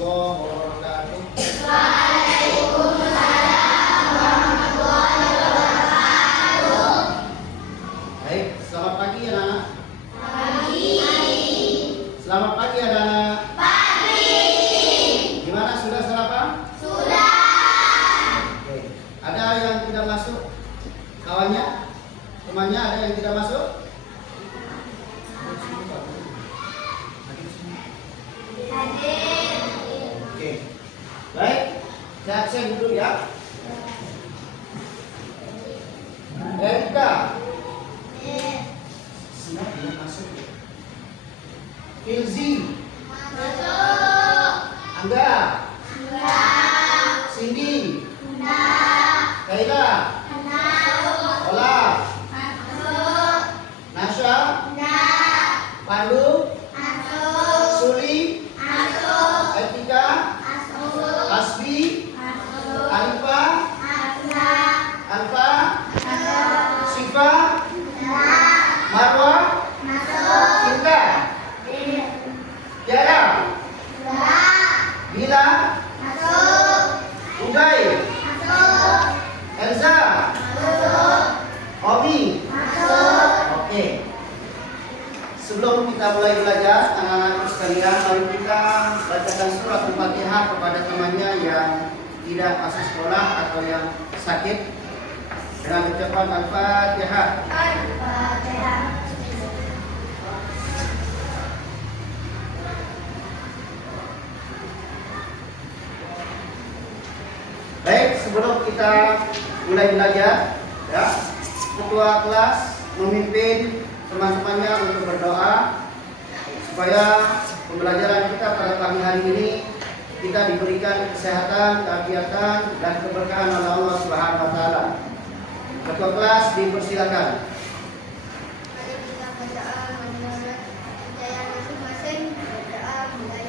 warahmatullahi wabarakatuh. Baik, selamat pagi anak-anak. Selamat pagi anak-anak. Gimana, sudah sarapan? Oke. Ada yang tidak masuk? Kawannya? Temannya ada yang tidak masuk? Oke. Baik, saya absen dulu ya. Erika. Semua tidak masuk. Ilzi. Angga. Cindy. Kaila. Ola. Nasya. Pandu. Suli. Etika. Asbi. Alifa. Alfa. Siva. Marwa. Cinta. Tiara. Bila. Uday. Elza. Omi. Oke. Sebelum kita mulai belajar, anak-anak sekalian, mari kita bacakan surat Al-Fatihah kepada temannya yang tidak masuk sekolah atau yang sakit dengan ucapan Al-Fatihah. Baik, sebelum kita mulai belajar, ya, ketua kelas memimpin teman-temannya untuk berdoa supaya pembelajaran kita pada pagi hari ini kita diberikan kesehatan, keafiatan, dan keberkahan oleh Allah Subhanahu wa taala. Ketua kelas dipersilakan. Mari kita berdoa menurut percayaan masing-masing. Berdoa mulai.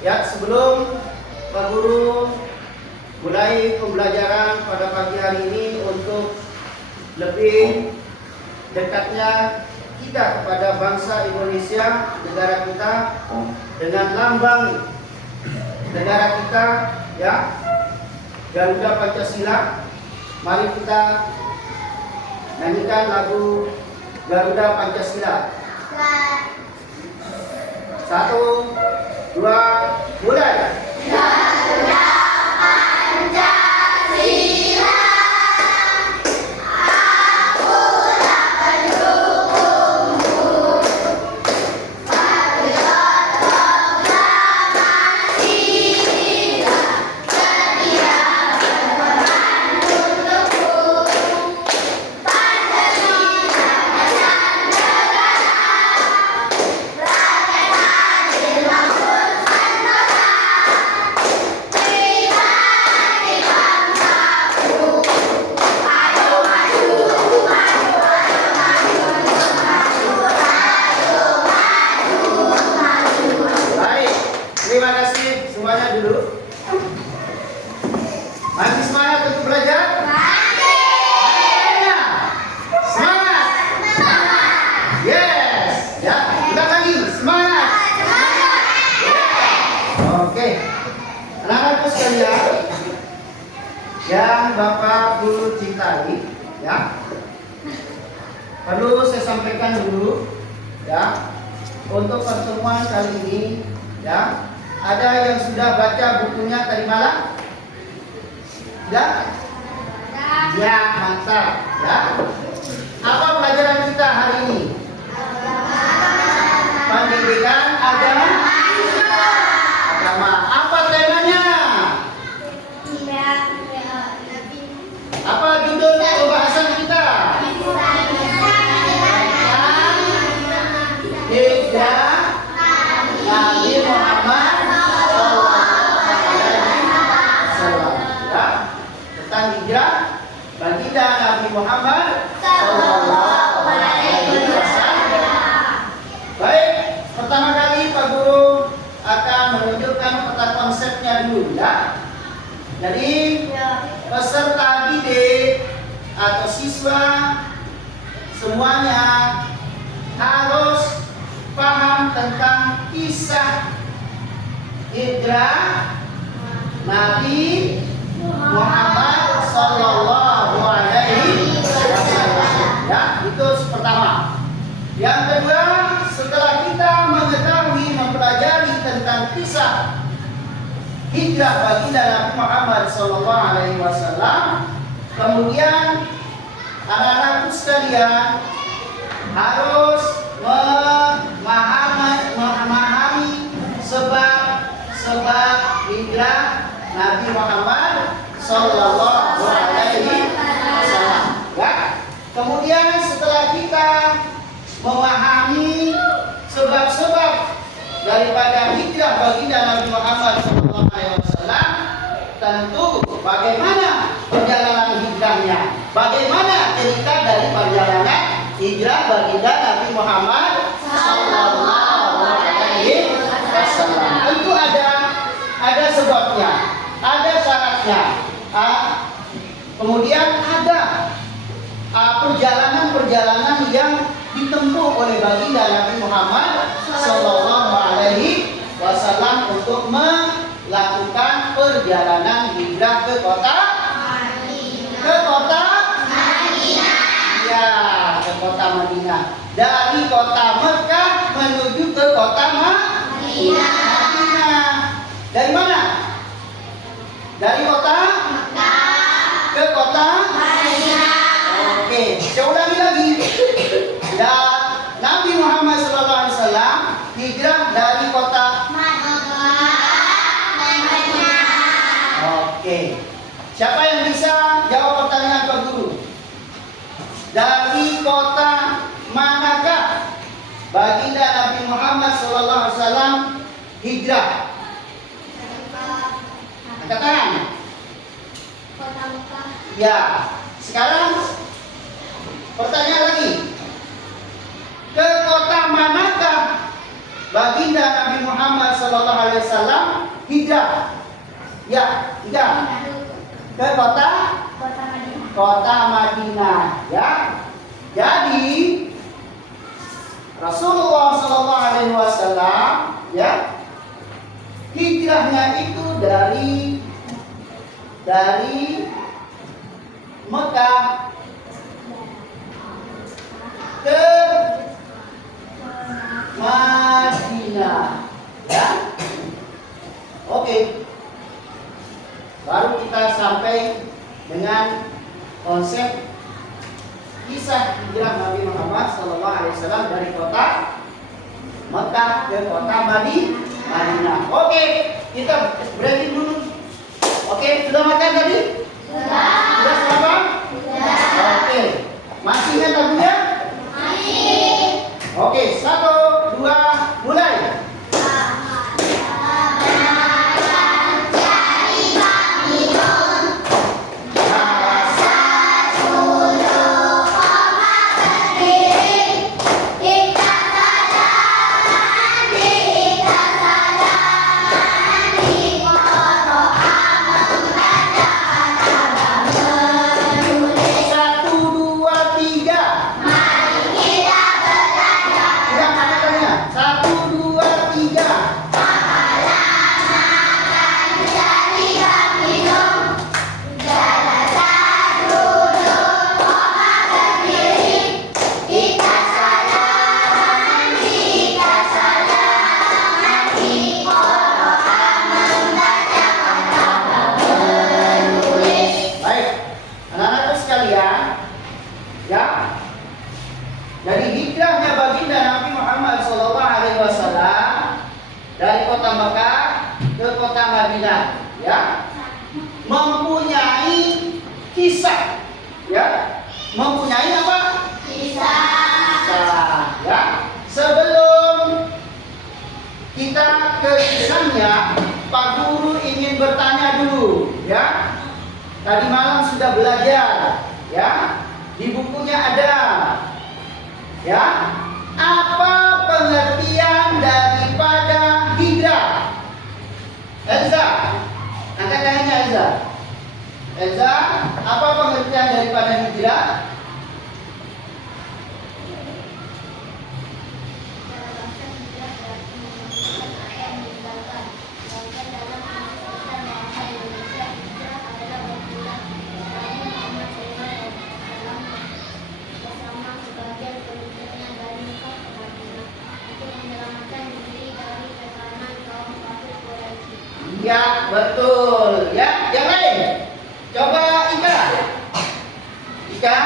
Ya, sebelum Pak Guru mulai pembelajaran pada pagi hari ini untuk lebih dekatnya kita kepada bangsa Indonesia, negara kita, dengan lambang negara kita, ya, Garuda Pancasila. Mari kita nyanyikan lagu Garuda Pancasila. 1, 2, mulai. Garuda Pancasila, akulah pendukungmu. Patriot proklamasi, setia berkorban untukku. Pancasila Masih semangat untuk belajar? Semangat. Semangat. Yes. Ya, ulang lagi. Semangat. Oke. Anak-anakku sekalian yang Bapak Guru cintai, ya. Perlu saya sampaikan dulu, ya. Untuk pertemuan kali ini, ya. Ada yang sudah baca bukunya tadi malam? Ya? Ya, mantap. Ya. Apa pelajaran kita hari ini? Pendidikan agama. Apa temanya? Apa judul pembahasan kita? Hijrah Nabi Muhammad SAW. Ya. Tentang hijrah baginda Nabi Muhammad SAW. Baik, pertama kali Pak Guru akan menunjukkan peta konsepnya dulu, ya. Jadi peserta didik atau siswa semuanya harus paham tentang kisah hijrah Nabi Muhammad Sallallahu Alaihi Wasallam. Ya, itu pertama. Yang kedua, setelah kita mengetahui mempelajari tentang kisah hijrah baginda Nabi Muhammad Sallallahu Alaihi Wasallam, kemudian anak-anakku sekalian harus memahami sebab hijrah Nabi Muhammad Sallallahu Alaihi Wasallam. Ya. Kemudian setelah kita memahami sebab-sebab daripada hijrah baginda Nabi Muhammad Sallallahu Alaihi Wasallam, tentu bagaimana perjalanan hijrahnya, bagaimana cerita dari perjalanan hijrah baginda Nabi Muhammad Sallallahu Alaihi Wasallam. Tentu ada sebabnya, ada syaratnya. Kemudian ada perjalanan-perjalanan yang ditempuh oleh baginda Nabi Muhammad Sallallahu Alaihi Wasallam untuk melakukan perjalanan hijrah ke kota Madinah. Ya, ke kota Madinah. Dari kota Mekah menuju ke kota Madinah. Dari mana? Dari kota Mekah ke kota Madinah. Oke, saya ulangi lagi. Dan Nabi Muhammad SAW hijrah dari kota Madinah. Oke, siapa yang bisa jawab pertanyaan Pak Guru? Dari kota manakah baginda Nabi Muhammad SAW hijrah? Angkat tangan. Ya, sekarang pertanyaan lagi. Ke kota manakah baginda Nabi Muhammad SAW hijrah? Ya, hijrah. Ke kota Madinah. Ya. Jadi Rasulullah SAW, ya, hijrahnya itu dari Mekah ke Madinah, ya. Oke. Baru kita sampai dengan konsep kisah hijrah Nabi Muhammad SAW dari kota Mekah ke kota Madinah. Oke, kita breaking dulu. Oke, sudah makan tadi? Sudah sarapan? Oke. Masih ingat lagunya? Oke, 1, 2, mulai. mempunyai kisah. Ya, mempunyai apa? Kisah. Kisah. Ya, sebelum kita ke kisahnya, Pak Guru ingin bertanya dulu. Ya, tadi malam sudah belajar. Ya, di bukunya ada. Ya, apa pengertian daripada hijrah? Elza, angkat tangannya Elza. Elza, apa pengertian daripada hijrah? Ya, betul. Ya, yang lain. Coba Ika. Ika,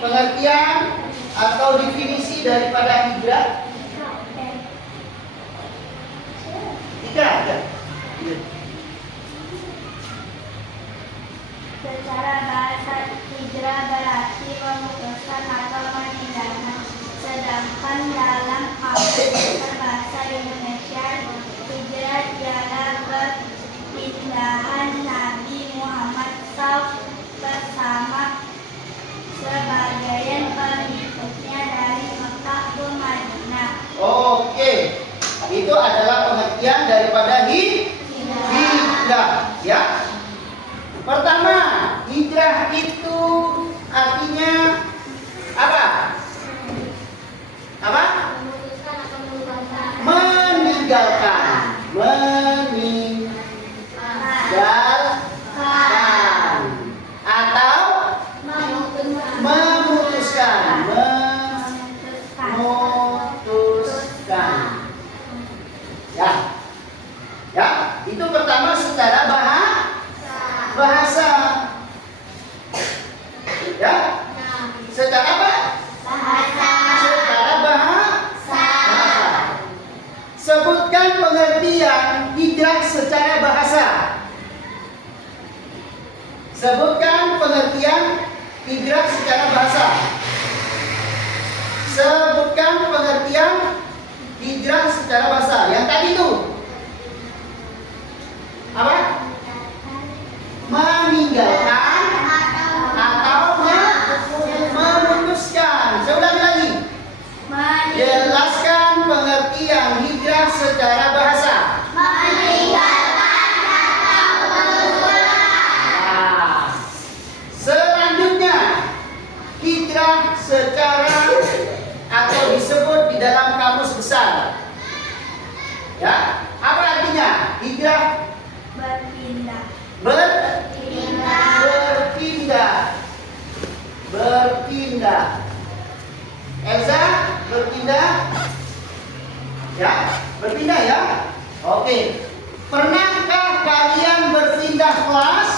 pengertian atau definisi daripada hijrah? Ika. Secara bahasa hijrah berarti memutuskan atau meninggalkan. Sedangkan dalam kamus bahasa Indonesia, hijrah ialah perpindahan Nabi Muhammad SAW bersama sebagian pengikutnya dari Mekah ke Madinah. Oke. Itu adalah pengertian daripada hijrah, ya. Pertama, hijrah itu artinya apa? Apa? Memutuskan atau mengubahkan. Meninggalkan. Atau memutuskan. Ya. Ya, itu pertama secara bahasa. Ya. Secara apa? Secara bahasa. Sebutkan pengertian hijrah secara bahasa. Sebutkan pengertian hijrah secara bahasa. Sebutkan pengertian hijrah secara bahasa. Yang tadi itu apa? Meninggalkan atau memutuskan. Saya ulangi lagi. Jelaskan pengertian hijrah secara bahasa. Nah, selanjutnya hijrah secara atau disebut di dalam kamus besar. Ya, apa artinya? Hijrah berpindah. Elza, berpindah. Ya, berpindah ya. Oke. Pernahkah kalian berpindah kelas?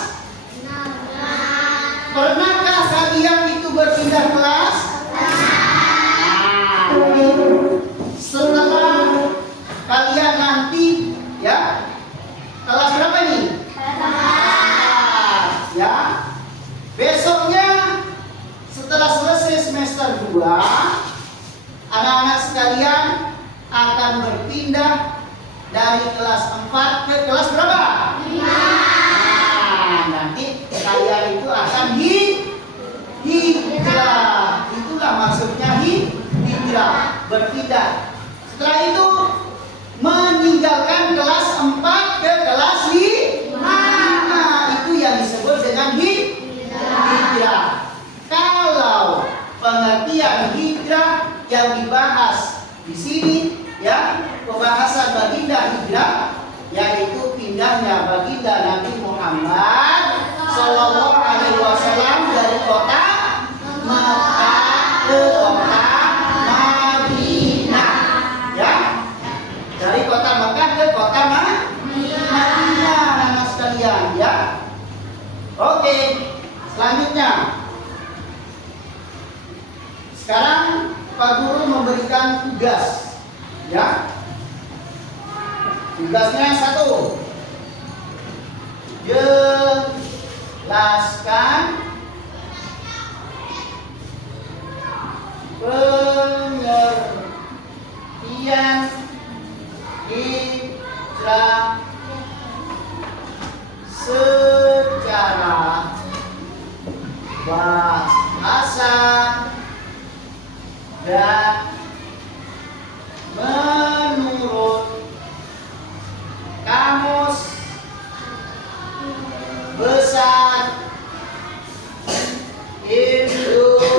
Pernahkah kalian itu berpindah kelas? Nah, setelah kalian nanti, ya, kelas berapa nih? Ya, besoknya setelah selesai semester 2, anak-anak sekalian akan berpindah dari kelas 4 ke kelas berapa? 5. Nah, nanti kalian itu akan hijrah. Itulah maksudnya hijrah, berpindah. Setelah itu meninggalkan kelas 4 ke kelas 5. Itu yang disebut dengan hijrah. Kalau pengertian hijrah yang dibahas di sini, ya, pembahasan baginda hijrah, yaitu pindahnya baginda Nabi Muhammad Sallallahu Alaihi Wasallam dari kota Mekah ke kota Madinah, ya, dari kota Mekah ke kota Madinah, anak sekalian, ya. Oke, selanjutnya. Sekarang Pak Guru memberikan tugas, ya. Tugasnya 1. Laskan pengertian hijrah secara bahasa dan menurut Kamus Besar Indonesia.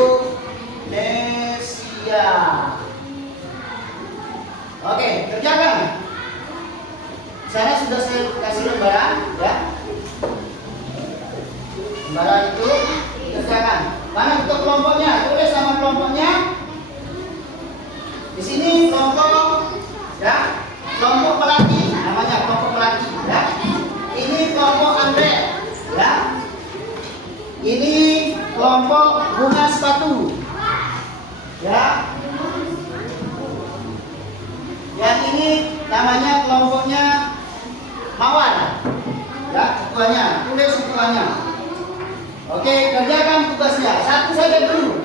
Oke, kerjakan. Sana sudah saya kasih lembaran, ya. Lembaran itu kerjakan. Mana untuk kelompoknya? Tulis nama kelompoknya. Di sini kelompok, ya, kelompok pelati, namanya kelompok pelati, ya. Ini kelompok Andre, ya. Ini kelompok bunga sepatu, ya. Yang ini namanya kelompoknya Mawar, ya, ketuanya. Tulis ketuanya. Oke, kerjakan tugasnya. Satu saja dulu.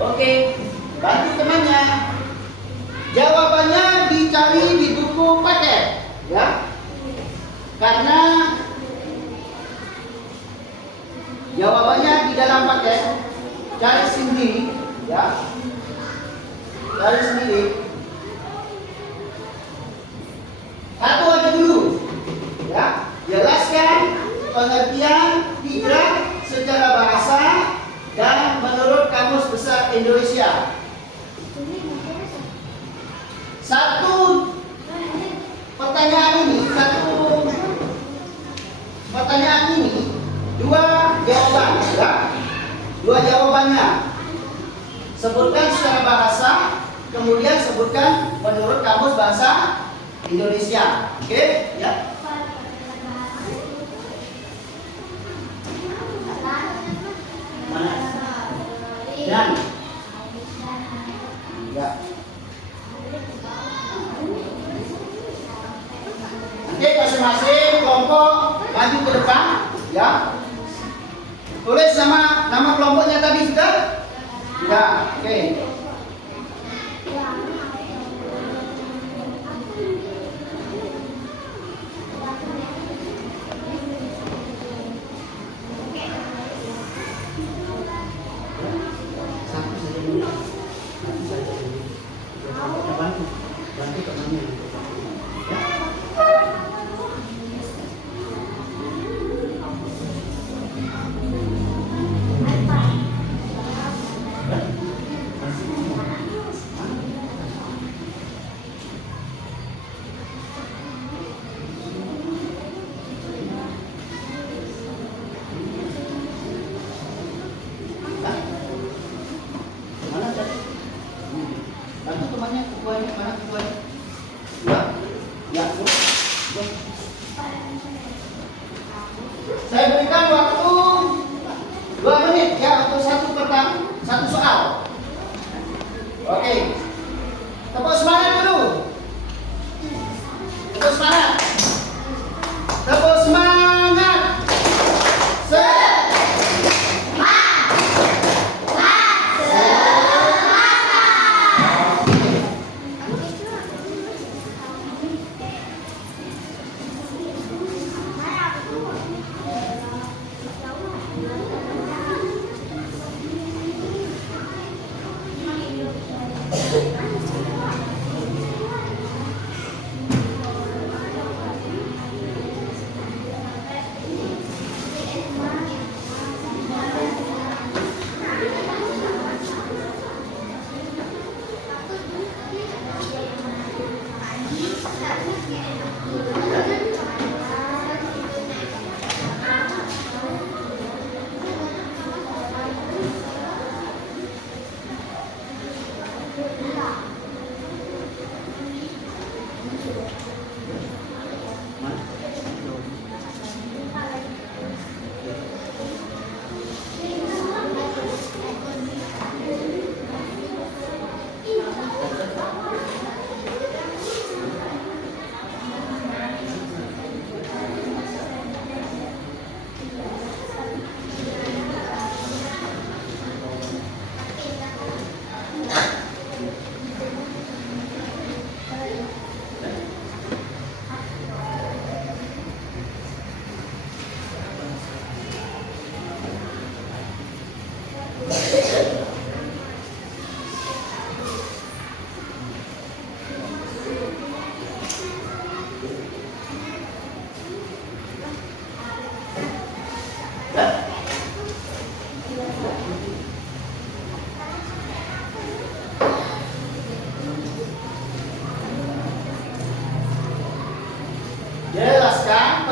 Oke, bantu temannya. Jawabannya dicari di buku paket, ya. Karena jawabannya di dalam paket, cari sendiri, ya. Cari sendiri. Satu aja dulu, ya. Jelaskan pengertian hijrah secara bahasa dan menurut Kamus Besar Indonesia. Satu pertanyaan ini, dua jawaban, ya. Dua jawabannya. Sebutkan secara bahasa, kemudian sebutkan menurut Kamus Bahasa Indonesia. Oke, ya. Mana? Dan. Ya. Oke, masing-masing kelompok maju ke depan, ya. Tulis nama kelompoknya tadi sudah? Ya, oke. Bantu temannya. Bantu temannya, ketuanya, mana ketuanya? Ya, saya berikan waktu 2 menit, ya, untuk satu soal. Oke, tepuk semangat dulu. Tepuk semangat. Tepuk semangat.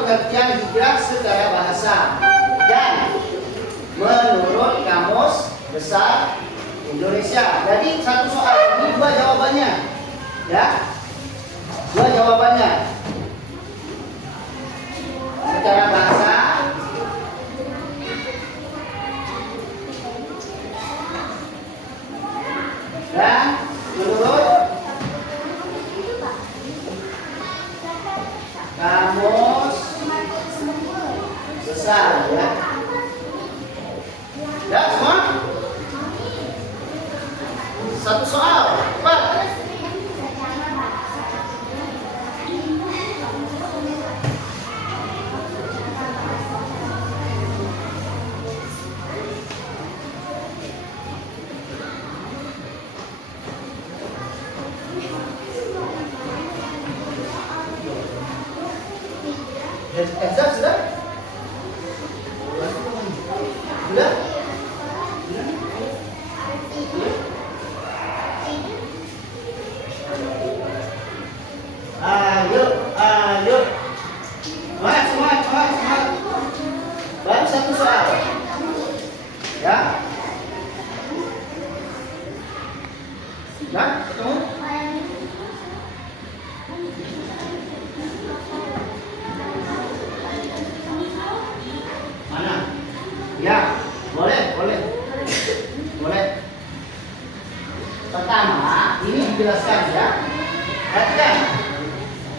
pengertian hijrah secara bahasa dan menurut Kamus Besar Indonesia. Jadi satu soal ini dua jawabannya, ya, dua jawabannya secara bahasa dan menurut Kamus Besar, ya. Ya semua? Satu soal, cepat. Sudah? Sudah? Ayo. Semangat. Baru satu soal. Ya. Nah, ketemu? Mana? Ya, boleh. Pertama, ini dijelaskan, ya. Perhatikan.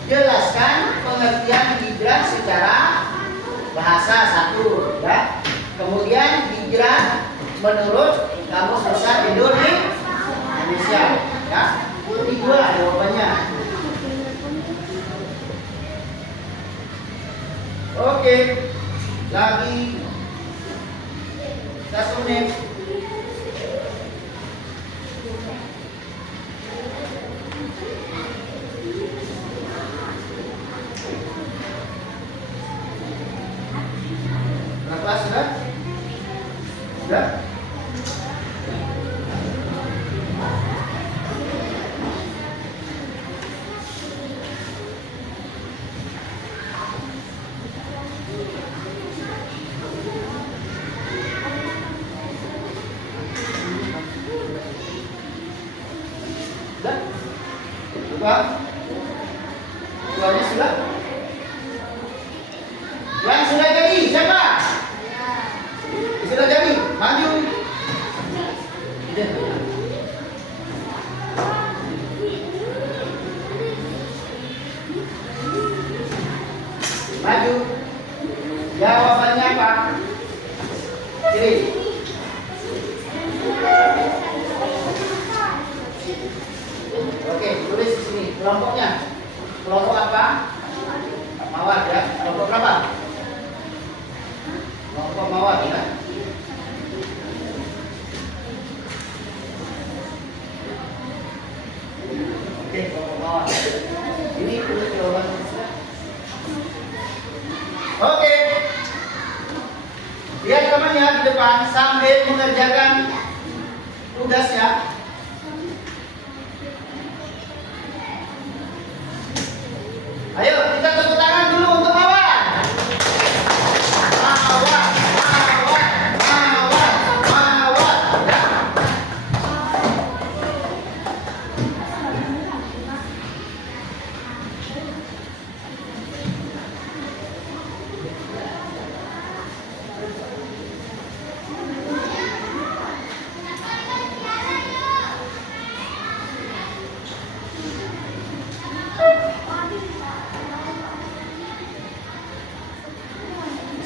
Jelaskan pengertian hijrah secara bahasa satu, ya. Kemudian hijrah menurut Kamus Besar Indonesia, ya. Ini dua jawabannya. Oke, lagi 1 menit. Berapa sudah? Sudah? Sudah? Sudah? Suaranya sudah? Yang sudah jadi siapa? Sudah jadi, maju. Maju. Jawabannya apa? Kiri. Oke, tulis di sini kelompoknya. Kelompok apa? Mawar, ya. Kelompok berapa? Kelompok mawar, ya. Oke, kelompok mawar. Ini tulis jawaban. Oke. Lihat temannya di depan sambil mengerjakan tugasnya. Ayo kita tepuk tangan dulu untuk Mawar. Ya.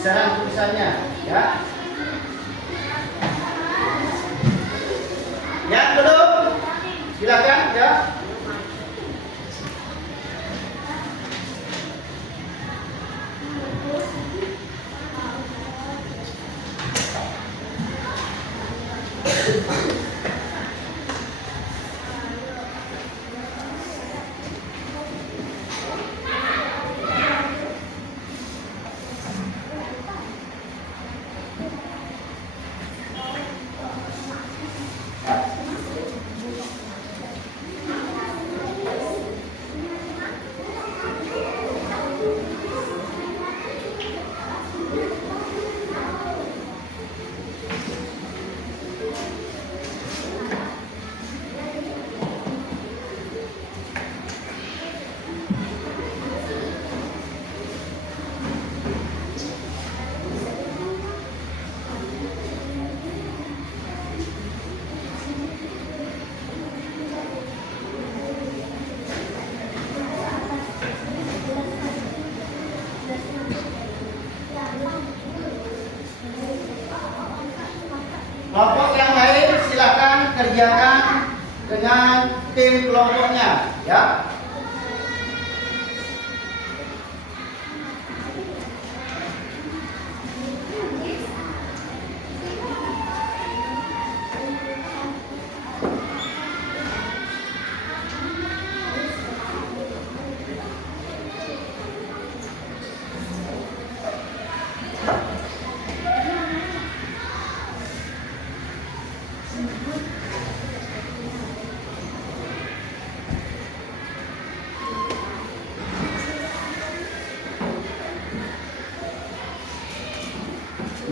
Besaran tulisannya, ya. Yang belum, silakan, ya. kerjakan dengan tim kelompoknya, ya.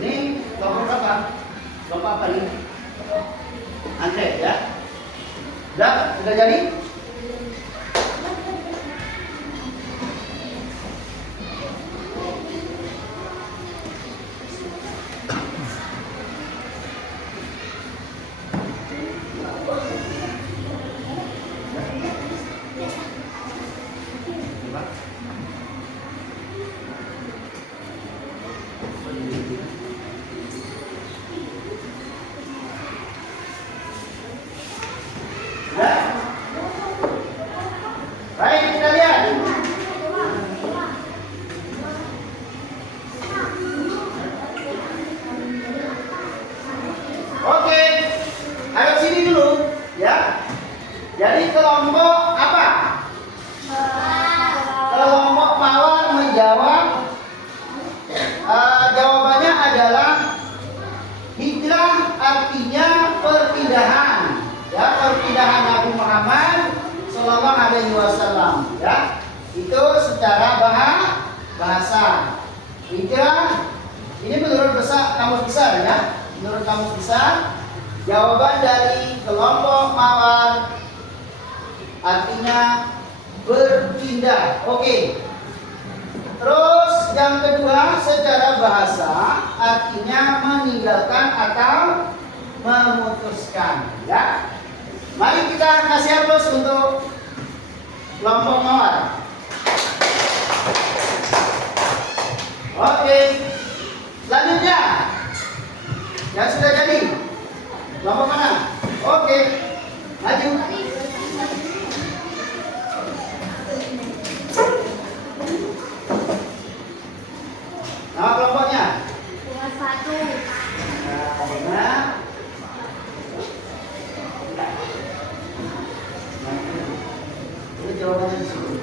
Ini kelompok berapa? Kelompok apa ini? Andre, ya. Sudah jadi? Ya. Baik, kita lihat. Oke, ayo sini dulu, ya. Jadi kelompok apa? Kelompok mawar menjawab. Jawabannya adalah hijrah, artinya perpindahan. Ya, perpindahan Nabi Muhammad Sallallahu Alaihi Wasallam. Ya, itu secara bahasa. Hijrah ini menurut kamus besar, ya. Menurut kamus besar, jawaban dari kelompok mawar artinya berpindah. Oke. Terus yang kedua, secara bahasa artinya meninggalkan atau memutuskan, ya. Mari kita kasih aplaus untuk kelompok mawar. Oke. Selanjutnya, yang sudah jadi kelompok mana? Oke, maju. Nama kelompoknya? Bunga satu. Nah, ini jawabannya di sini.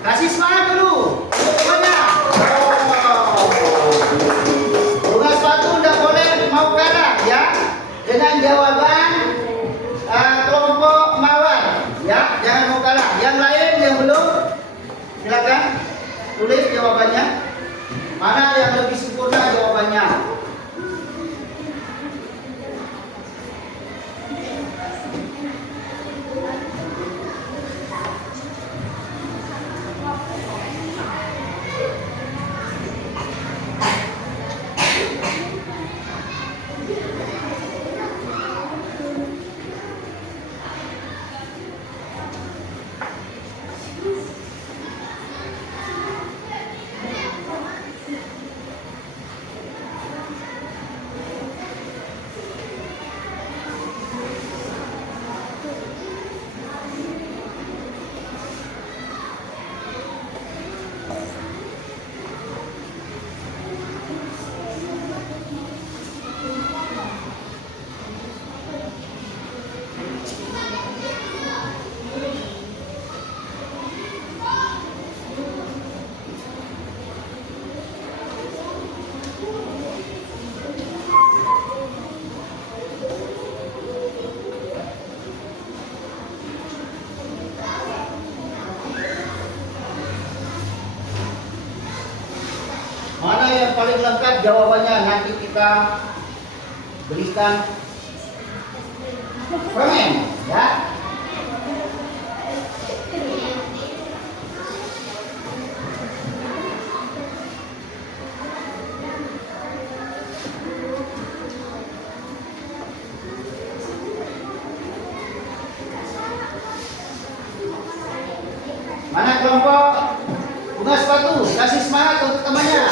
Kasih semangat dulu. Semuanya. Bunga sepatu udah boleh mau kalah, ya. Dengan jawaban kelompok mawar, ya. Jangan mau kalah. Yang lain yang belum, silakan tulis jawabannya. Mana yang lebih sempurna jawabannya? Mana yang paling lengkap jawabannya, nanti kita berikan permen, ya. Mana kelompok bunga sepatu? Kasih semangat untuk temannya.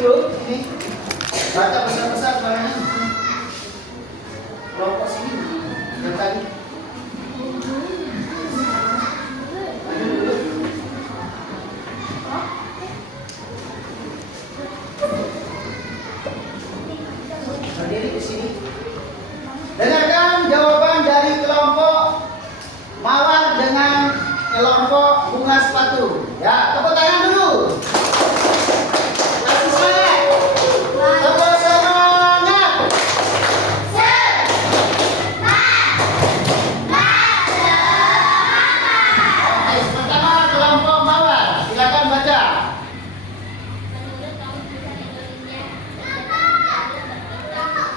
dulu sini. Baca besar-besar suaranya. Kelompok sini. Yang tadi. Maju dulu. Berdiri di sini. Dengarkan jawaban dari kelompok mawar dengan kelompok bunga sepatu. Ya, tepuk tangan dulu. Kasih semangat. Tepuk semangat. Oke, pertama kelompok mawar. Silakan baca. Menurut Kamus Besar Indonesia,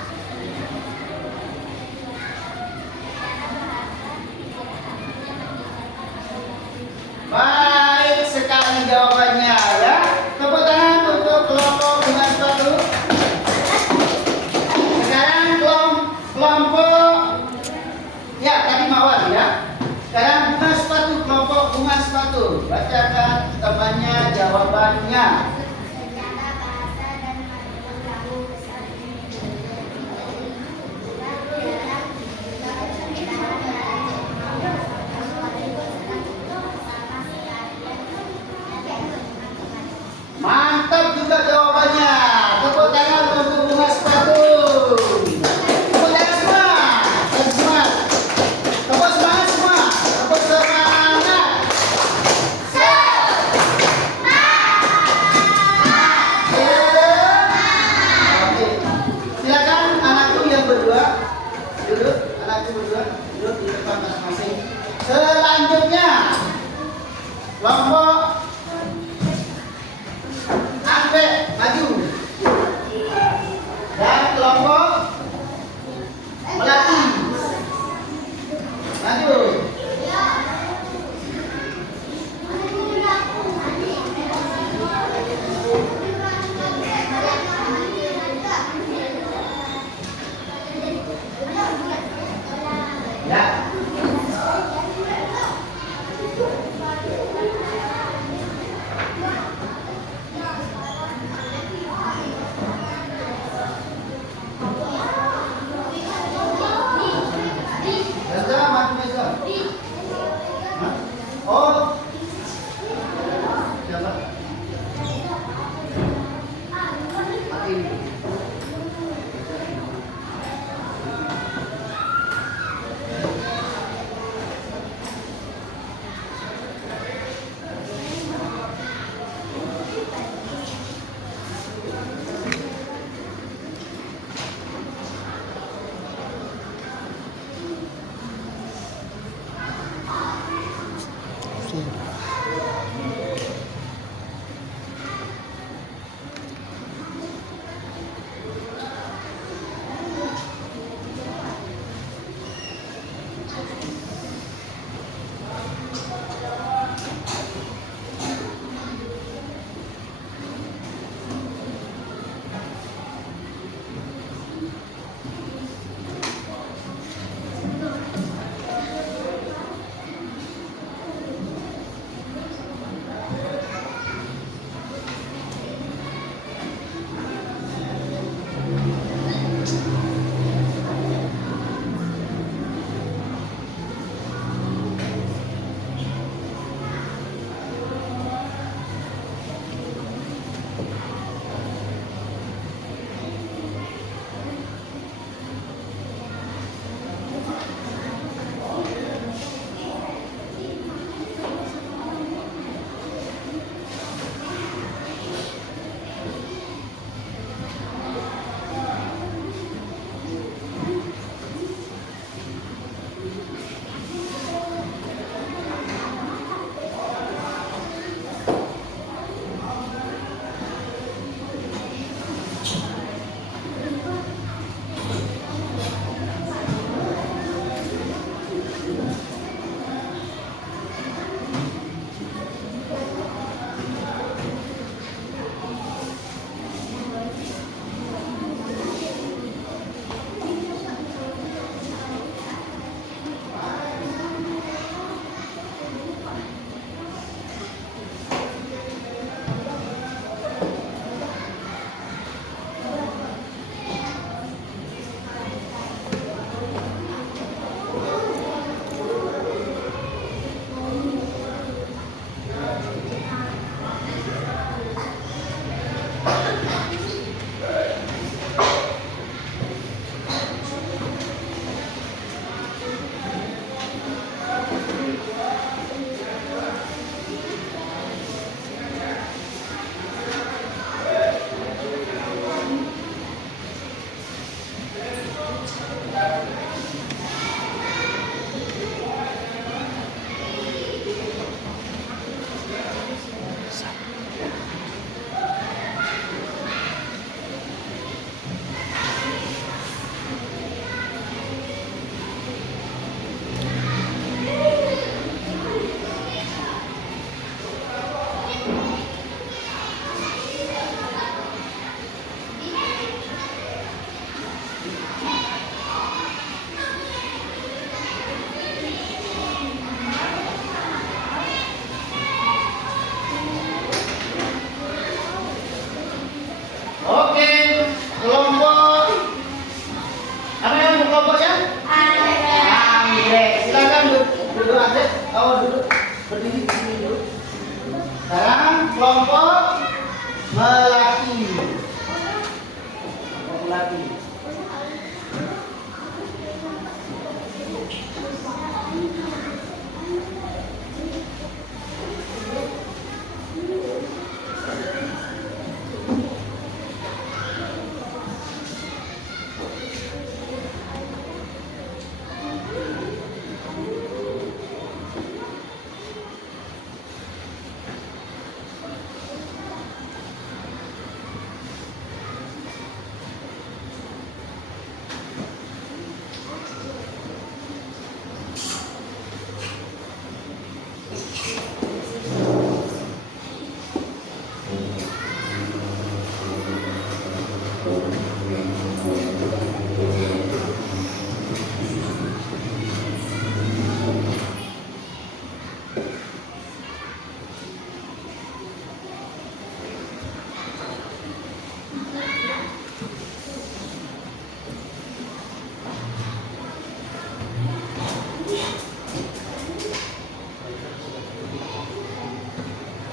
Baik sekali jawabannya ya. Tepuk tangan untuk kelompok bunga sepatu. Sekarang kelompok ya tadi mawar ya. Sekarang bunga sepatu, kelompok bunga sepatu. Bacakan temannya jawabannya. secara bahasa dan menurut Kamus Besar Indonesia, Mantap juga jawabannya. Tepuk tangan untuk bunga sepatu. Tepuk tangan semua. Tepuk semangat. Tepuk semangat semua. Tepuk semangat. Oke. Silakan anakku yang berdua duduk. Anakku berdua duduk di depan masing-masing. Selanjutnya kelompok Anggrek maju. Dan kelompok Melati maju. Ya. Reza maju Reza. Hah? Oh. Siapa? Mati. kelompoknya? Anggrek. Silakan duduk anggrek. Duduk. Berdiri di sini dulu. Sekarang kelompok melati. Kelompok melati.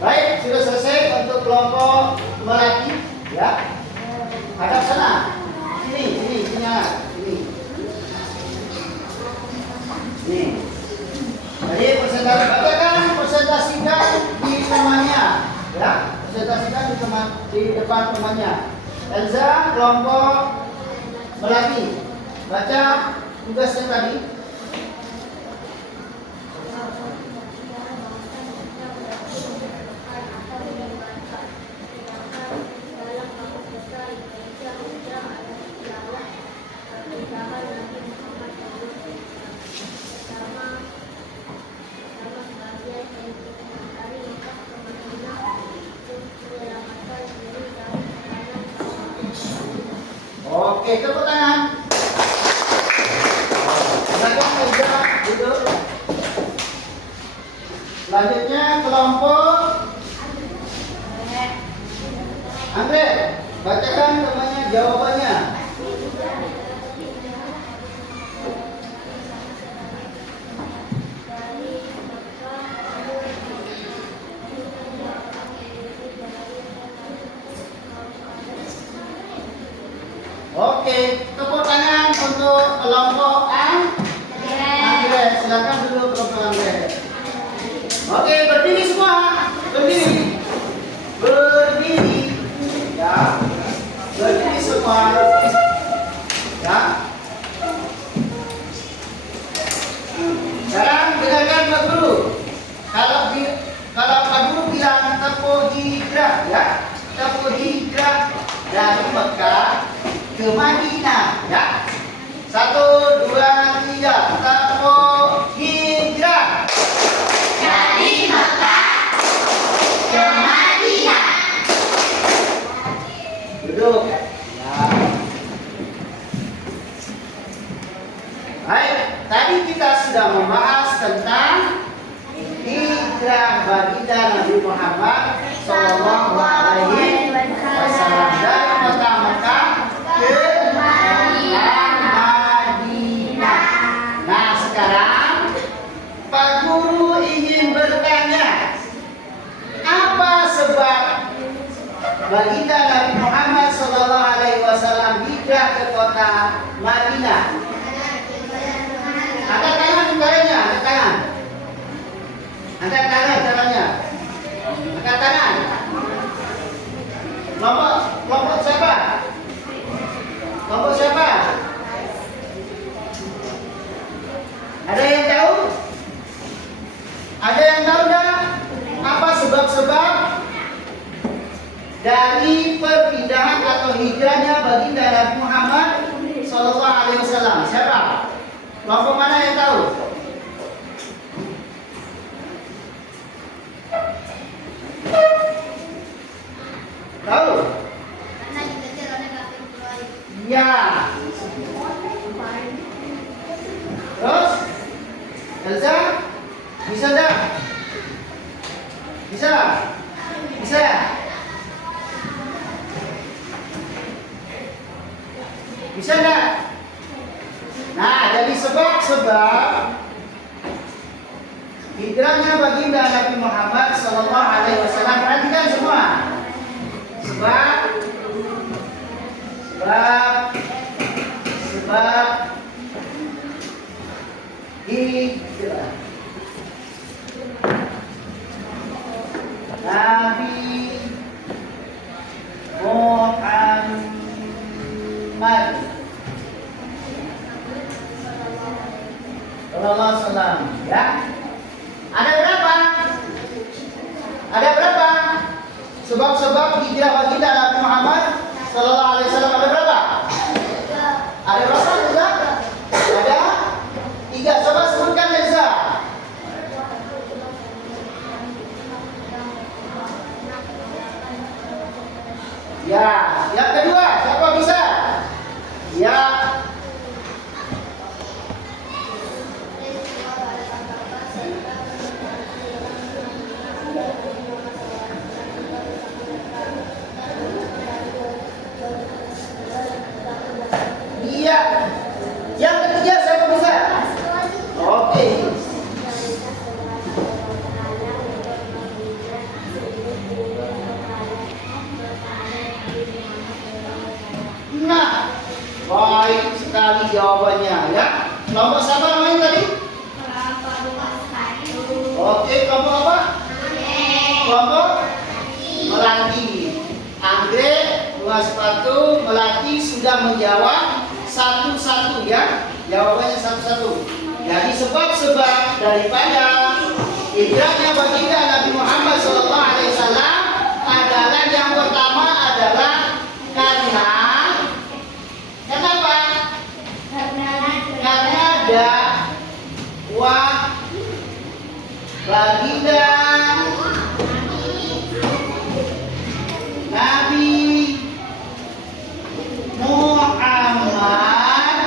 Baik, sudah selesai untuk kelompok melati, ya. Hadap sana. Sini. Nih. Jadi presentasikan di temannya, ya. Presentasikan di depan temannya. Elza, kelompok melati. Baca tugasnya tadi. Oke, tepuk tangan. Silakan Elza duduk. Selanjutnya kelompok Andre, bacakan temannya jawabannya. Oke, tepuk tangan untuk kelompok Andre. Silakan duduk kelompok Andre. Oke, berdiri semua. Berdiri. Ya. Berdiri semua. Ya. Sekarang dengarkan Pak Guru. Kalau Pak Guru bilang tepuk hijrah, ya. Tepuk hijrah dari Mekah ke Madinah, ya. 1, 2, 3. Tepuk hijrah dari Mekah ke Madinah. Duduk. Ya. Baik, tadi kita sudah membahas tentang hijrah baginda Nabi Muhammad Sallallahu Alaihi Wasallam dari kota Mekah ke Madinah. Nah, sekarang Pak Guru ingin bertanya, apa sebab baginda Nabi Muhammad Sallallahu Alaihi Wasallam hijrah ke kota Madinah? Angkat tangan caranya, angkat tangan. Angkat tangan caranya. Angkat tangan. Kelompok siapa? Kelompok siapa? Ada yang tahu? Ada yang tahu enggak? Apa sebab-sebab dari perpindahan atau hijrahnya baginda Nabi Muhammad Sallallahu Alaihi Wasallam? Siapa? Kelompok mana yang tahu? Tahu? Ya. Terus? Elza? Bisa enggak? Bisa? Bisa? Bisa enggak? Nah, sebab hijrahnya baginda Nabi Muhammad Sallallahu Alaihi Wasallam. Perhatikan semua. Sebab hijrah Nabi Muhammad Sallallahu Alaihi Wasallam. Ya. Ada berapa? Ada berapa? Sebab-sebab hijrah baginda Nabi Muhammad Sallallahu Alaihi Wasallam ada berapa? Ada berapa Reza? Ada 3. Coba sebutkan Reza. Ya, yang kedua siapa bisa? Ya. Iya. Yang ketiga siapa bisa? Oke. Nah, baik sekali jawabannya ya. Kelompok siapa namanya tadi? Oke, kelompok apa? Kelompok Melati. Anggrek, bunga sepatu, Melati sudah menjawab satu-satu ya. Jawabannya satu-satu. Jadi sebab-sebab daripada hijrahnya baginda Nabi Muhammad SAW adalah yang pertama adalah karena kenapa? Karena dakwah baginda Nabi Muhammad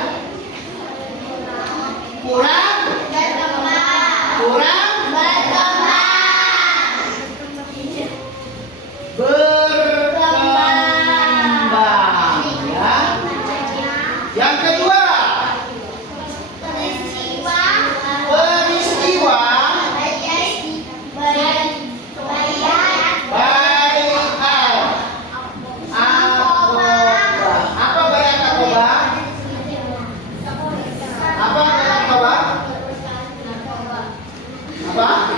kurang berkembang ya. Yang kedua, peristiwa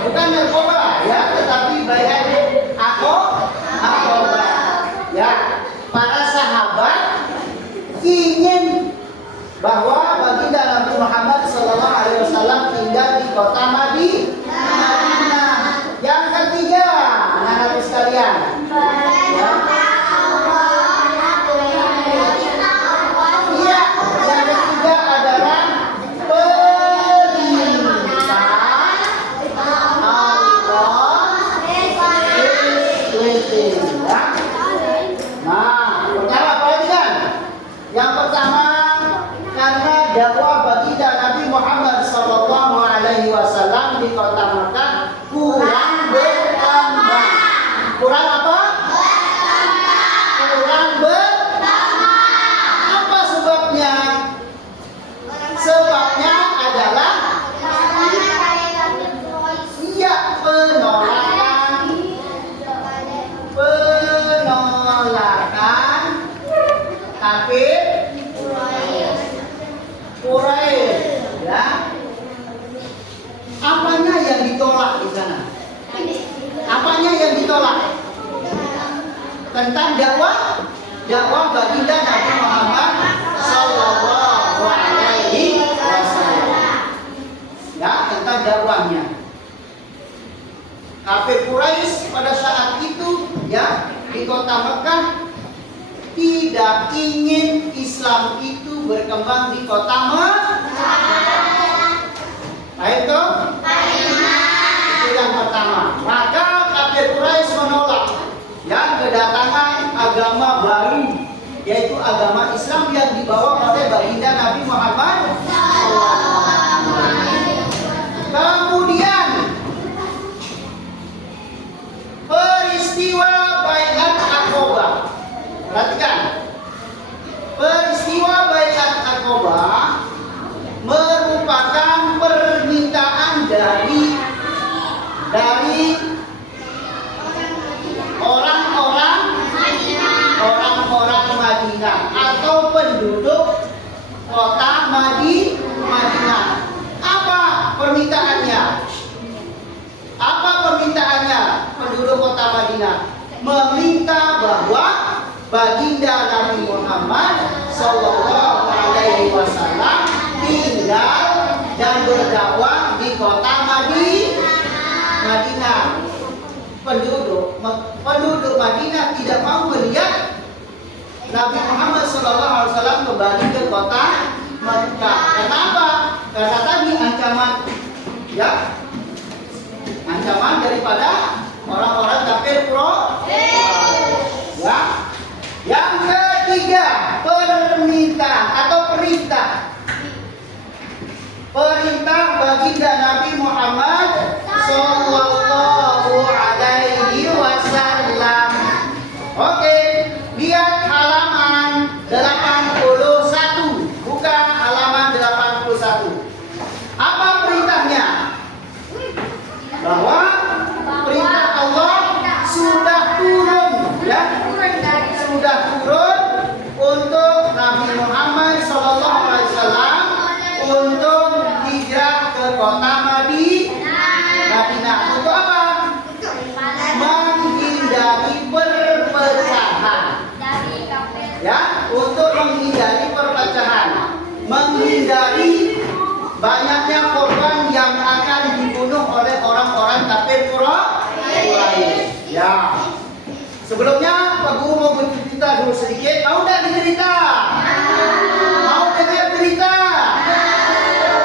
bukan narkoba ya, tetapi bayat akoba ya. Para sahabat ingin bahwa baginda Nabi Muhammad Sallallahu Alaihi Wasallam tinggal di kota Madinah. Yang ketiga, anak-anak sekalian, ya. Iya, yang ketiga adalah yang pertama karena dakwah baginda Nabi Muhammad Sallallahu Alaihi Wasallam di kota Mekah kurang berkembang. Kurang apa? Kurang berkembang. Apa sebabnya? Sebabnya adalah penolakan kafir Quraisy ya. Apanya yang ditolak di sana? Apanya yang ditolak? Tentang dakwah baginda Nabi Muhammad Sallallahu Alaihi Wasallam. Ya, tentang dakwahnya. Kafir Quraisy pada saat itu ya di kota Mekah tidak ingin Islam itu berkembang di kota Mekah. Itu yang pertama. Maka kafir Quraisy menolak yang kedatangan agama baru, yaitu agama Islam yang dibawa oleh baginda Nabi Muhammad. Kemudian peristiwa Baiat Aqabah. Perhatikan, peristiwa Baiat Aqabah merupakan dari orang-orang Madinah atau penduduk kota Madinah. Apa permintaannya? Apa permintaannya penduduk kota Madinah? Meminta bahwa baginda Nabi Muhammad Sallallahu Alaihi Wasallam tinggal dan berdakwah di kota Madinah. Penduduk Madinah tidak mau melihat Nabi Muhammad SAW kembali ke kota Mekah. Kenapa? Karena tadi ancaman, ya, ancaman daripada orang-orang kafir ya. Yang ketiga, permintaan atau perintah baginda Nabi Muhammad Sallallahu Alaihi Wasallam. Oke, lihat halaman 81, buka halaman 81. Apa perintahnya? Bahwa perintah Allah sudah turun, ya, sudah turun untuk Nabi Muhammad SAW untuk hijrah ke kota Madinah. Untuk apa? Menghindari perpecahan. Ya, untuk menghindari perpecahan, menghindari banyaknya korban yang akan dibunuh oleh orang-orang kafir Quraisy. Ya. Sebelumnya Pak Guru mau bercerita dulu sedikit. Mau tidak dicerita? Mau dengar cerita?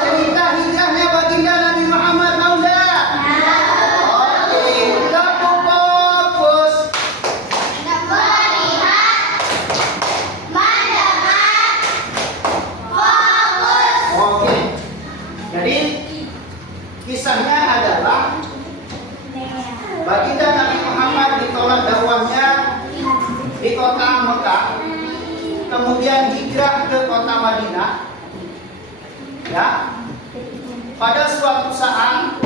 Cerita hijrahnya baginda Nabi Muhammad, mau tidak? Oke, kita fokus. Oke. Jadi kisahnya adalah baginda Nabi Muhammad ditolak dakwahnya di kota Mekah, kemudian hijrah ke kota Madinah. Ya, pada suatu saat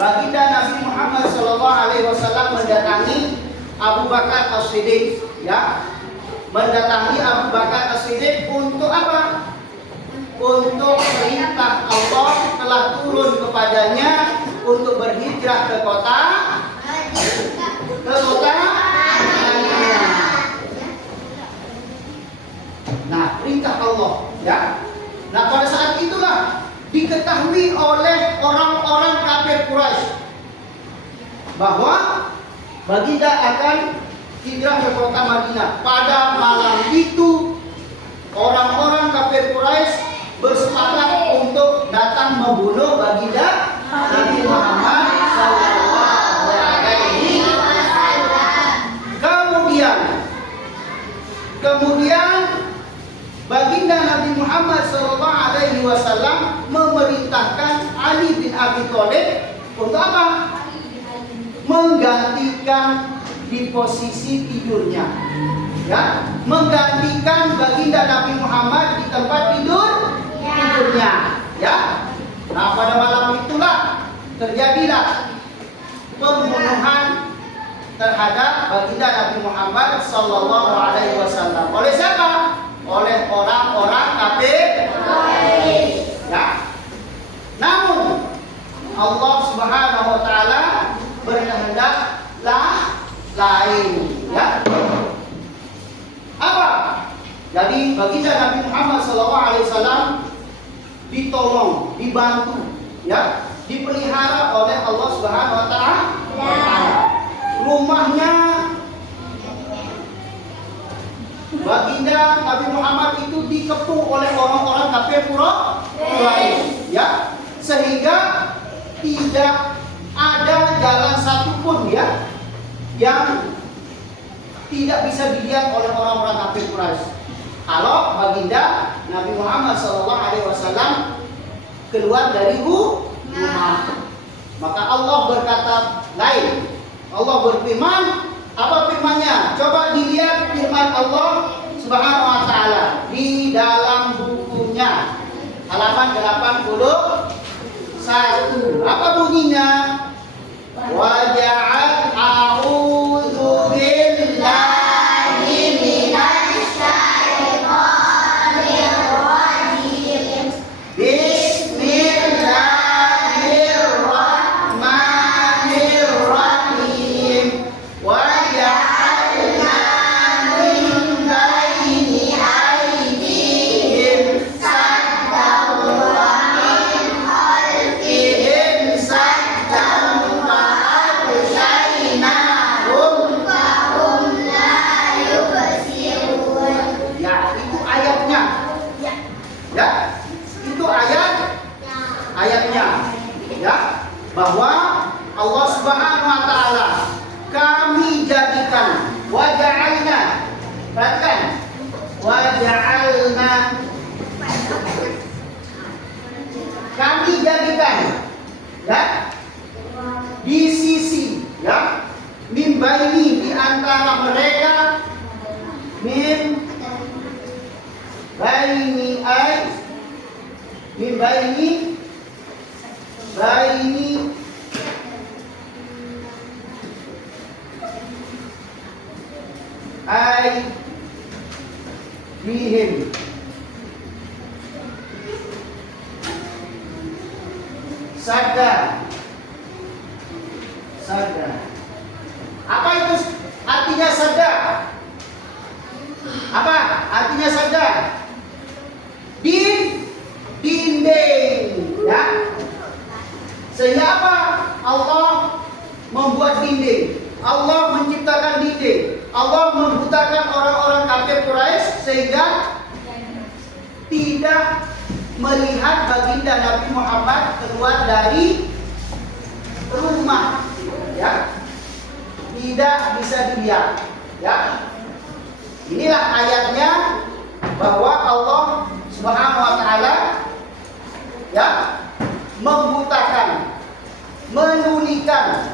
baginda Nabi Muhammad SAW mendatangi Abu Bakar As-Siddiq. Ya, mendatangi Abu Bakar As-Siddiq untuk apa? Untuk perintah Allah telah turun kepadanya untuk berhijrah ke kota Madinah. Nah, perintah Allah, ya. Nah, pada saat itulah diketahui oleh orang-orang kafir Quraisy bahwa baginda akan hijrah ke kota Madinah. Pada malam itu orang-orang kafir Quraisy bersepakat untuk datang membunuh baginda Nabi Muhammad SAW. Kemudian baginda Nabi Muhammad SAW memerintahkan Ali bin Abi Thalib untuk apa? Menggantikan di posisi tidurnya, ya, menggantikan baginda Nabi Muhammad di tempat tidurnya, ya. Nah, pada malam itulah terjadilah pembunuhan terhadap baginda Nabi Muhammad Sallallahu Alaihi Wasallam. Oleh siapa? Oleh orang-orang kafir. Ya. Namun Allah Subhanahu Wa Taala berkehendak lain. Ya. Apa? Jadi baginda Nabi Muhammad SAW ditolong, dibantu, ya, dipelihara oleh Allah Subhanahu Wa Taala. Rumahnya baginda Nabi Muhammad itu dikepung oleh orang-orang kafir Quraisy, ya, sehingga tidak ada jalan satupun, ya, yang tidak bisa dilihat oleh orang-orang kafir Quraisy. Kalau baginda Nabi Muhammad SAW keluar dari rumah, maka Allah berkata lain. Allah berfirman, apa firman-Nya? Coba dilihat firman Allah Subhanahu Wa Taala di dalam bukunya, halaman 81. Apa bunyinya? Waja'al a'udzu billahi minasyaitonir rajim. Bismillahirrahmanirrahim. Waja'alna min baini aydihim saddan wa min khalfihim saddan fa aghshaynahum fahum la yubsirun. Ya, itu ayatnya. Ya, itu ayatnya. Ya, bahwa Allah Subhanahu wa taala kami jadikan waja'alna, perhatikan, waja'alna, kami jadikan, ya, di sisi, ya, min baini, di antara mereka, min baini ay, min baini aydihim, sadda. Apa itu artinya sadda? Apa artinya sadda? Dinding, ya. Sehingga apa? Allah membuat dinding. Allah menciptakan dinding. Allah membutakan orang-orang kafir Quraisy sehingga tidak melihat baginda Nabi Muhammad keluar dari rumah, ya. Tidak bisa dilihat, ya. Inilah ayatnya bahwa Allah Subhanahu wa taala, ya, membutakan, menulikan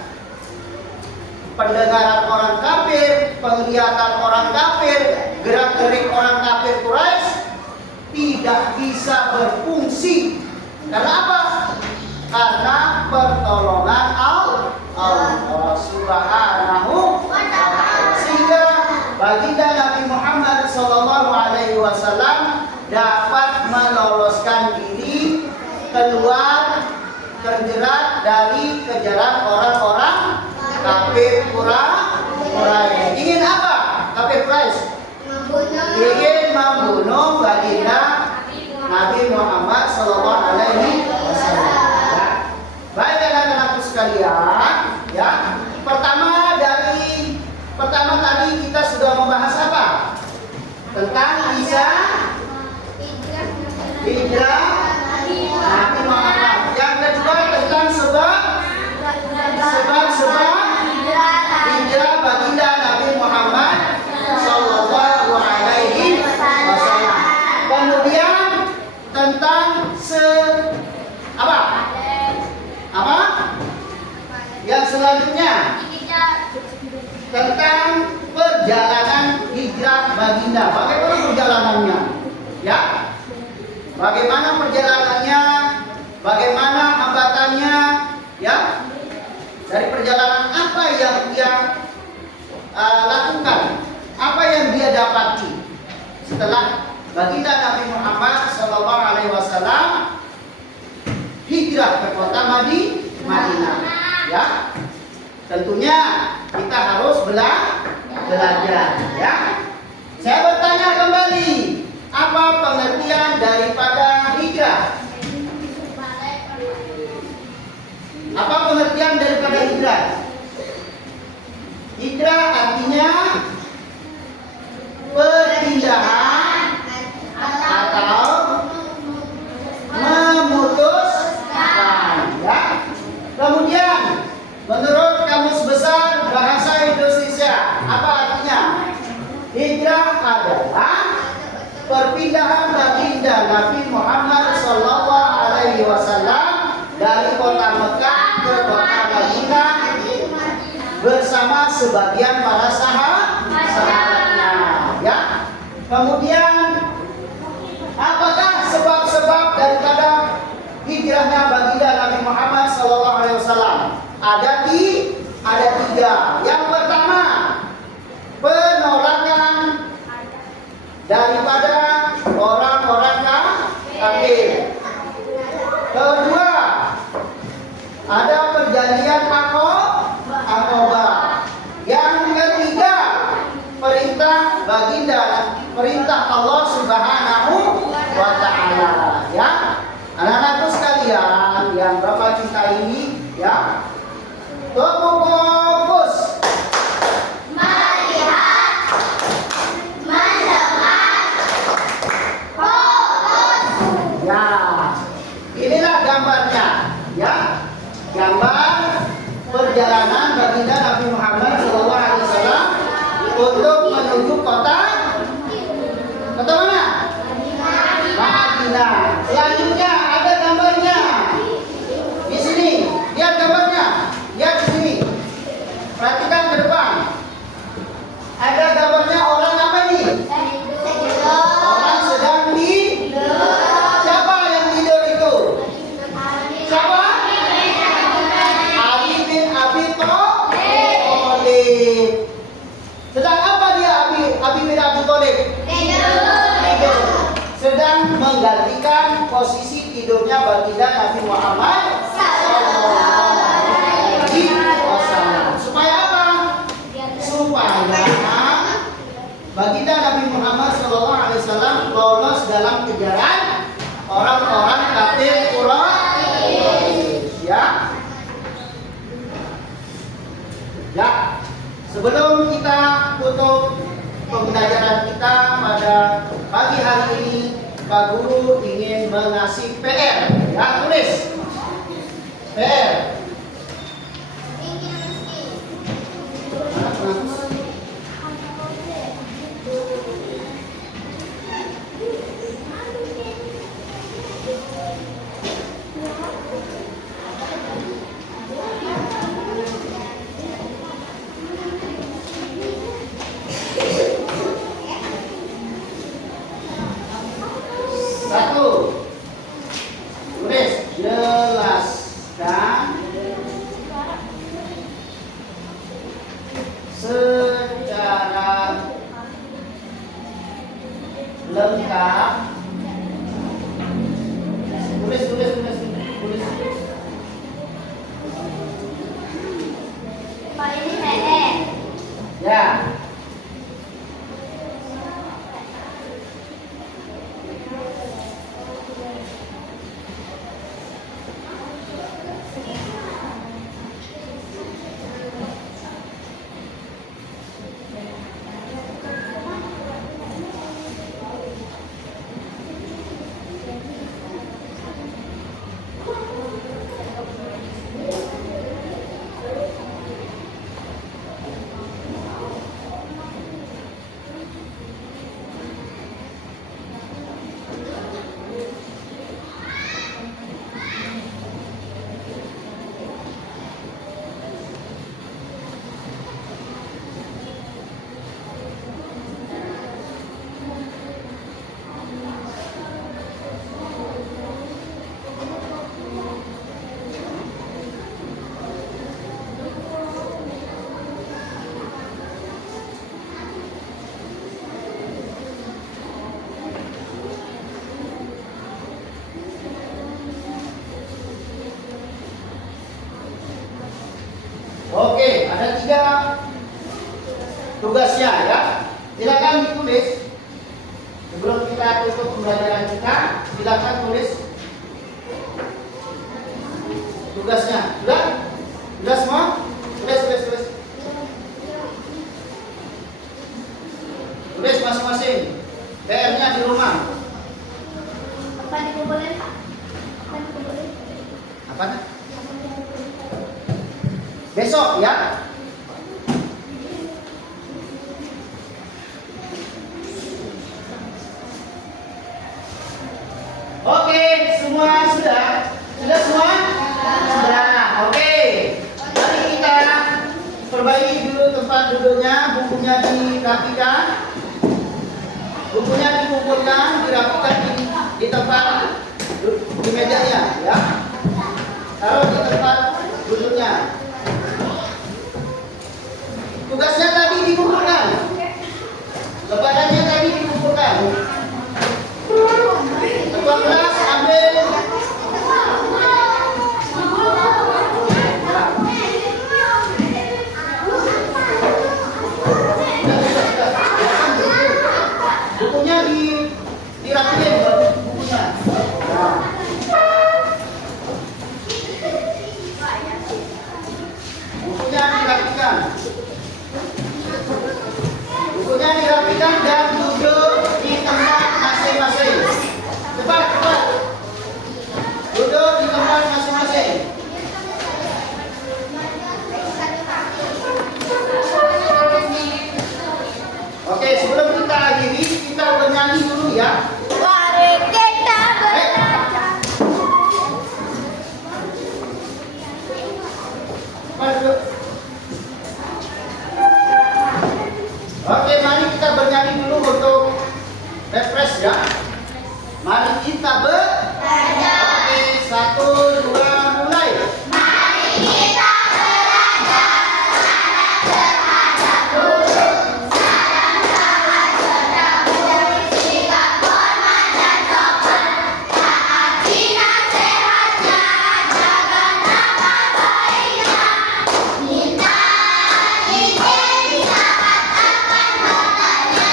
pendengaran orang kafir, penglihatan orang kafir, gerak-gerik orang kafir Quraisy tidak bisa berfungsi. Karena apa? Karena pertolongan Allah Subhanahu wa taala. Sehingga baginda Nabi Muhammad sallallahu alaihi wasallam dapat meloloskan diri keluar terjerat dari kejaran orang-orang kafir Quraisy. Ingin apa? Kafir Quraisy ingin membunuh baginda Nabi Muhammad sallallahu alaihi wasallam. Ya. Baik anak-anakku sekalian, ya. Pertama tadi kita sudah membahas apa? Tentang hijrah Nabi Muhammad. Yang kedua tentang sebab hijrah baginda Nabi Muhammad sallallahu alaihi wasallam. Kemudian tentang apa? Yang selanjutnya tentang perjalanan hijrah baginda. Bagaimana perjalanannya? Ya. Bagaimana perjalanannya? Bagaimana hambatannya? Ya. Dari perjalanan apa yang dia lakukan? Apa yang dia dapati setelah baginda Nabi Muhammad sallallahu alaihi wasallam hijrah ke kota Madinah. Ya. Tentunya kita harus belajar, ya. Saya bertanya kembali, apa pengertian daripada hijrah? Apa pengertian daripada hijrah? Hijrah artinya perpindahan atau memutuskan, ya. Kemudian menurut Kamus Besar Bahasa Indonesia, apa artinya? Hijrah adalah perpindahan baginda Nabi Muhammad sallallahu alaihi wasallam dari kota Mekah ke kota Madinah bersama sebagian para sahabatnya, ya. Kemudian apakah sebab-sebab daripada hijrahnya baginda Nabi Muhammad sallallahu alaihi wasallam? Ada kita baginda perintah Allah Subhanahu wa taala, ya. Anak-anakku sekalian yang Bapak cintai, ya. Fokus. Melihat, mendengar, fokus. Ya. Inilah gambarnya, ya. Gambar perjalanan baginda Nabi Muhammad SAW untuk menuju kota mana? Madinah. Selanjutnya ada gambarnya. Di sini, lihat gambarnya. Lihat di sini. Perhatikan ke depan. Ada gambarnya orang apa ini? Orang sedang tidur. Siapa yang tidur itu? Siapa? Ali bin Abi Thalib. Sedang apa dia Abi bin Abi Thalib? Tidur. Sedang menggantikan posisi tidurnya baginda Nabi Muhammad SAW. Supaya apa? Supaya baginda Nabi Muhammad SAW lolos dalam kejaran orang-orang kafir Quraisy. Ya. Ya. Sebelum kita tutup pembelajaran kita pada pagi hari ini, Pak Guru ingin mengasih PR. Ya, tulis. PR. Satu, tulis jelaskan secara lengkap. Tulis. Pak, ini PR. Ya. Oke, ada 3 tugasnya, ya. Silakan ditulis. Sebelum kita tutup pembelajaran kita, silakan tulis tugasnya. Sudah? Sudah semua? Tulis. Tulis masing-masing. PR-nya di rumah. Apa dikumpulin, Pak? Apa? Besok, ya. Oke, semua sudah? Sudah semua? Sudah. Oke. Mari kita perbaiki dulu tempat duduknya, bukunya dirapikan. Bukunya dikumpulkan, dirapikan di tempat di mejanya, ya. Taruh di tempat duduknya. Tugasnya tadi dikumpulkan. Lembarannya tadi dikumpulkan. Ketua kelas ambil. Rapikan dan duduk di tempat masing-masing. Cepat, cepat. Duduk di tempat masing-masing. Oke, sebelum kita akhiri, kita bernyanyi dulu ya. Mari kita belajar. Cepat duduk. Oke, mari kita bernyanyi dulu untuk refresh ya. Mari kita belajar. Oke, 1, 2, mulai. Mari kita belajar terhadap guru. Salam sangat bertabur, sikap hormat dan sopan. Taati nasihatnya, jaga nama baiknya. Minta izin di saat akan bertanya.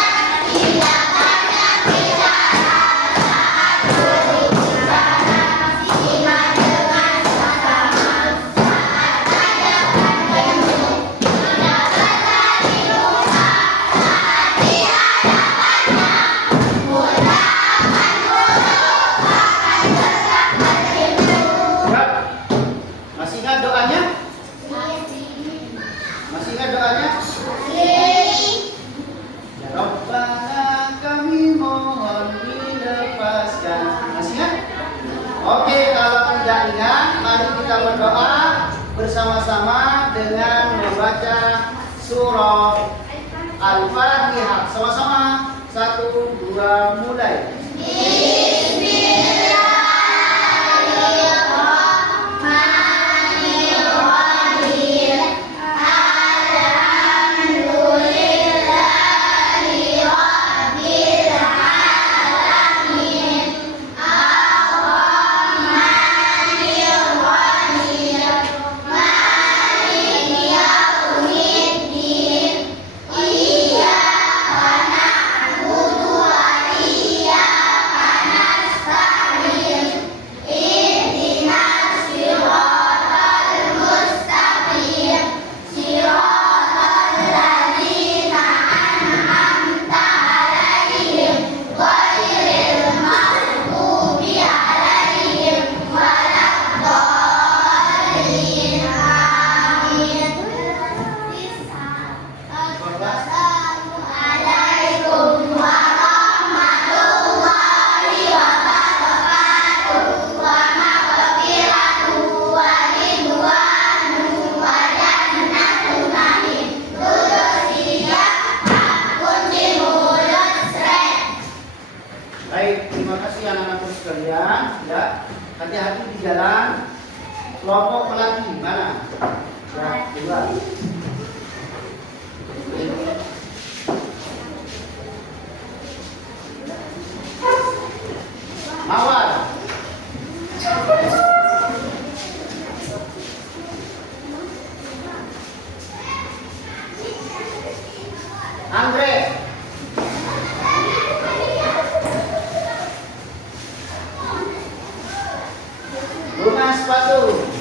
Tidak banyak bicara saat berbicara. Simak dengan seksama saat hadapan ilmu. Tidak berlari lupa saat di hadapannya. Mudahkan huruf akan tegak berilmu. Siap. Masih ingat doanya? Masih ingat doanya? Rabbana kami mohon dilepaskan. Masih ingat? Oke, kalau tidak ingat, mari kita berdoa bersama-sama dengan membaca surah Al-Fatihah. Sama-sama. 1, 2, mulai. Bismillahirrahmanirrahim. Alhamdulillahi rabbil alamin. Ar-Rahmanir-Rahim. Maliki yaumiddin. Iyyaka na'budu wa iyyaka nasta'in. Ihdinas siratal mustaqim. Siratal ladzina an'amta 'alaihim ghairil maghdubi 'alaihim waladdallin. Amin. Assalamualaikum warahmatullahi wabarakatuh. Wa maghfiratuhu wa ridwanuhu wa jannatun na'im. Duduk siap, kunci mulut srek. Baik, terima kasih anak-anakku sekalian. Ya, hati-hati di jalan. Kelompok pelatih mana? Ya, 2. Mawar. Anggrek. Bunga sepatu.